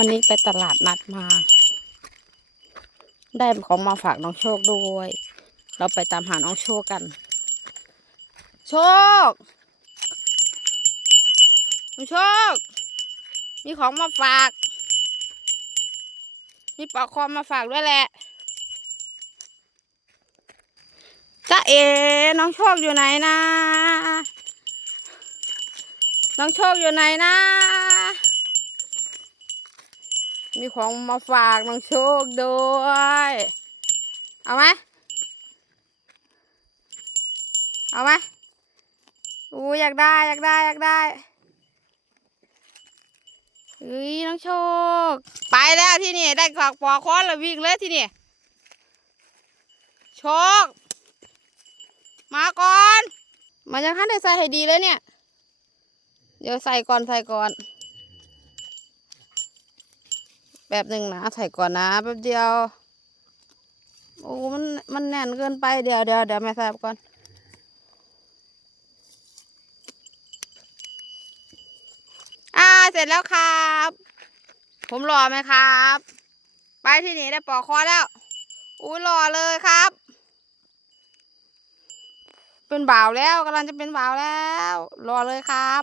วันนี้ไปตลาดนัดมา ได้ของมาฝากน้องโชคด้วย เราไปตามหาน้องโชคกัน โชคน้องโชค มีของมาฝาก มีปลอกคอมมาฝากด้วยแหละจ้าเอน้องโชคอยู่ไหนนะ น้องโชคอยู่ไหนนะ มีของมาฝากน้องโชคด้วย เอาไหมเอาไหมอู้อยากได้อยากได้อยากได้เฮ้ยน้องโชค ไปแล้วที่นี่ ได้ฝากปอคอนแล้ววิ่งเลยที่นี่ โชค มาก่อน มายังทันได้ใส่ให้ดีเลยเนี่ย เดี๋ยวใส่ก่อนใส่ก่อน แบบหนึ่งนะใส่ก่อนนะแป๊บเดียว โอ้ มัน มันแน่นเกินไปเดี๋ยวเดี๋ยวเดี๋ยวแม่ใส่ก่อน อ่า เสร็จแล้วครับ ผมรอไหมครับ ไปที่นี่ได้ปอกคอแล้วอุ้ยรอเลยครับ เป็นบ่าวแล้วกำลังจะเป็นบ่าวแล้ว รอเลยครับ